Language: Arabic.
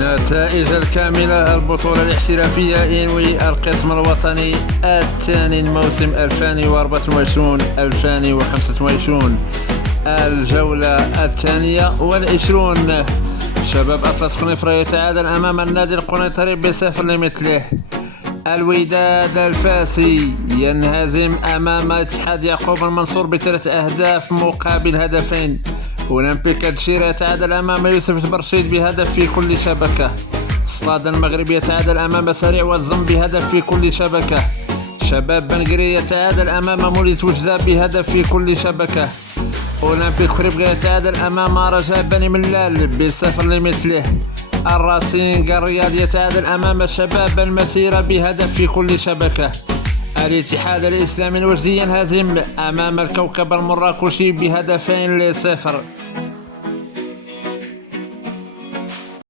النتائج الكاملة. البطولة الاحترافية ينوي القسم الوطني الثاني الموسم 2024-2025. الجولة 22. شباب أطلس قنيطرة يتعادل أمام النادي القنيطري بصفر لمثله. الوداد الفاسي ينهزم أمام اتحاد يعقوب المنصور ب3 أهداف مقابل هدفين. أولمبيك الجزيرة يتعادل أمام يوسف برشيد بهدف في كل شبكة. صاد المغرب يتعادل أمام سريع والزم بهدف في كل شبكة. شباب بنقري يتعادل أمام مولد وجدة بهدف في كل شبكة. أولمبيك خريبكا يتعادل أمام رجاء بني ملال بصفر لمثله. الراسينغ الرياض يتعادل أمام شباب المسيرة بهدف في كل شبكة. الاتحاد الإسلامي الوجدي ينهزم أمام الكوكب المراكشي ب2-0.